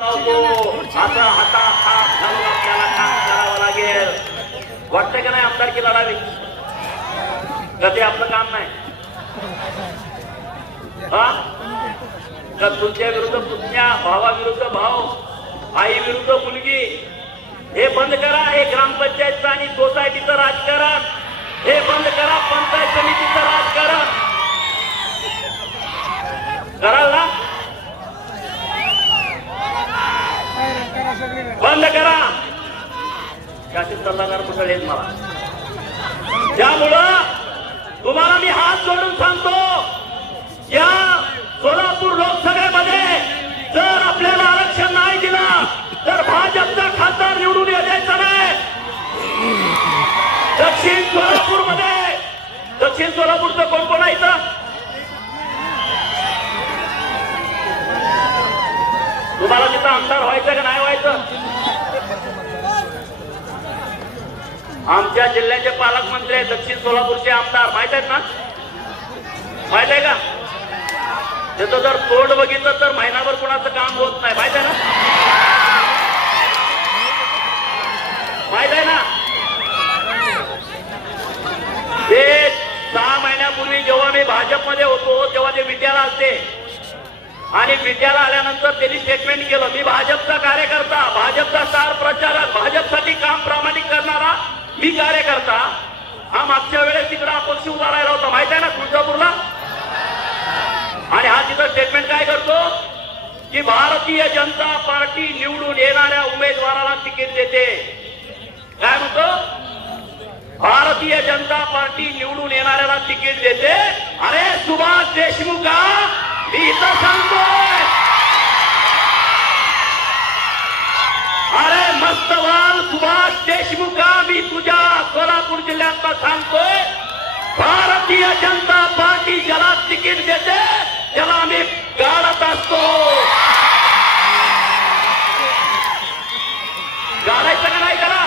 आता हातात घालून आपल्याला काम करावं लागेल. वाटतं का नाही आमदारकी लढावी? कधी आपलं काम नाही का? तुमच्या विरुद्ध पुतण्या, भावाविरुद्ध भाऊ, आई विरुद्ध मुलगी, हे बंद करा. हे ग्रामपंचायतचं आणि सोसायटीचं राजकारण हे बंद करा. पंचायत समितीचं राजकारण कराल ना? बंद करा. शासन सल्लागार कुठे मला. त्यामुळं तुम्हाला मी हात जोडून सांगतो, या सोलापूर लोकसभेमध्ये जर आपल्याला आरक्षण नाही दिलं तर भाजपचा खासदार निवडून यायचा नाही. दक्षिण सोलापूरमध्ये, दक्षिण सोलापूरचं कोण कोण आहे इथं? तुम्हाला तिथं आमदार व्हायचं का नाही व्हायचं? आमच्या जिल्ह्याचे पालकमंत्री आहेत दक्षिण सोलापूरचे आमदार, माहित आहेत ना? माहित आहे का? त्याचं जर तोंड बघितलं तर महिनाभर कुणाचं काम होत नाही. माहित आहे ना? माहित आहे ना? ते 6 महिन्यापूर्वी जेव्हा मी भाजपमध्ये होतो तेव्हा ते विद्याला असते आणि विद्याला आल्यानंतर त्यांनी स्टेटमेंट केलं, मी भाजपचा कार्यकर्ता, भाजपचा स्टार प्रचारक, भाजपसाठी काम प्रामाणिक करणारा मी कार्यकर्ता. हा मागच्या वेळेस तिकडे अपक्ष उभा राहिला होता, माहित आहे ना, तुळजापूरला. आणि हा तिथं स्टेटमेंट काय करतो की भारतीय जनता पार्टी निवडून येणाऱ्या उमेदवाराला तिकीट देते. काय म्हणतो? भारतीय जनता पार्टी निवडून येणाऱ्याला तिकीट देते. अरे सुभाष देशमुख, मी इथं सांगतोय, अरे मस्तवाल सुभाष देशमुख, मी तुझ्या सोलापूर जिल्ह्यात सांगतोय, भारतीय जनता पार्टी ज्याला तिकीट देते त्याला आम्ही गाडत असतो. गाडायचं का नाही त्याला?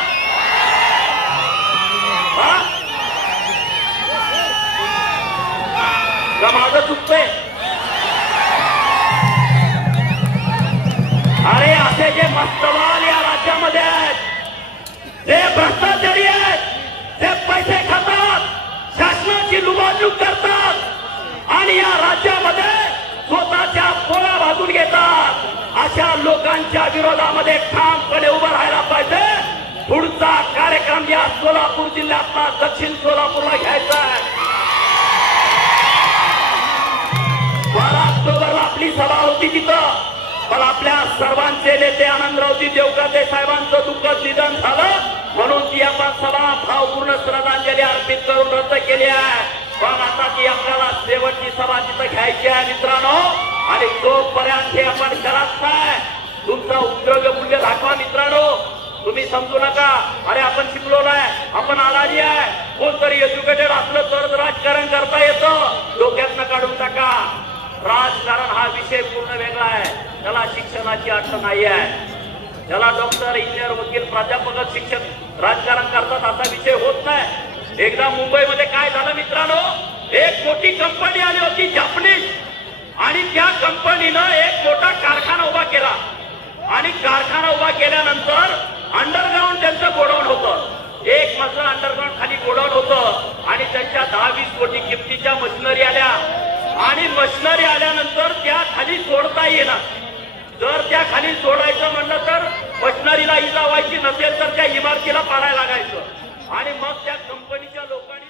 का माझं चुकतंय? अरे असे जे मस्तवाल या राज्यामध्ये आहेत, ते भ्रष्टाचारी आहेत, ते पैसे खातात, शासनाची लुबाडणूक करतात आणि या राज्यामध्ये स्वतःच्या पोळ्या भाजून घेतात. अशा लोकांच्या विरोधामध्ये ठामपणे उभं राहायला पाहिजे. पुढचा कार्यक्रम या सोलापूर जिल्ह्यातला दक्षिण सोलापूरला घ्यायचा आहे. 12 ऑक्टोबरला आपली सभा होती तिथं, पण आपल्या सर्वांचे नेते आनंदरावजी देवकाते साहेबांचं दुःखद निधन झालं म्हणून ती आपण सभा भावपूर्ण श्रद्धांजली अर्पित करून रद्द केली आहे. पण आता ती आपल्याला शेवटची सभा तिथं घ्यायची आहे मित्रांनो. आणि तोपर्यंत हे आपण करत नाही. तुमचा उद्योग मूल्य दाखवा मित्रांनो. तुम्ही समजू नका अरे आपण शिकलो नाही, आपण आलाजी आहे, कोणतरी एज्युकेटेड असलं तर राजकारण करता येतं. डोक्यातनं काढून टाका. राजकारण हा विषय पूर्ण वेगळा आहे. त्याला शिक्षणाची अडचण नाही आहे. त्याला डॉक्टर, इंजिनियर, वकील, प्राध्यापक, शिक्षक राजकारण करतात असा विषय होत नाही. एकदा मुंबईमध्ये काय झालं मित्रांनो, एक मोठी कंपनी आली होती जापनीज, आणि त्या कंपनीनं एक मोठा कारखाना उभा केला. आणि कारखाना उभा केल्यानंतर अंडरग्राऊंड त्यांचं गोडाऊन होतं. 1 मजला अंडरग्राऊंड खाली गोडाऊन होतं आणि त्यांच्या 10-20 कोटी किमतीच्या मशिनरी आल्या. आणि मशिनरी आल्यानंतर त्या खाली सोडता येणार. जर त्या खाली सोडायचं म्हणलं तर मशिनरीला इजा व्हायची, नसेल तर त्या इमारतीला पाडायला लागायचं. आणि मग त्या कंपनीच्या लोकांनी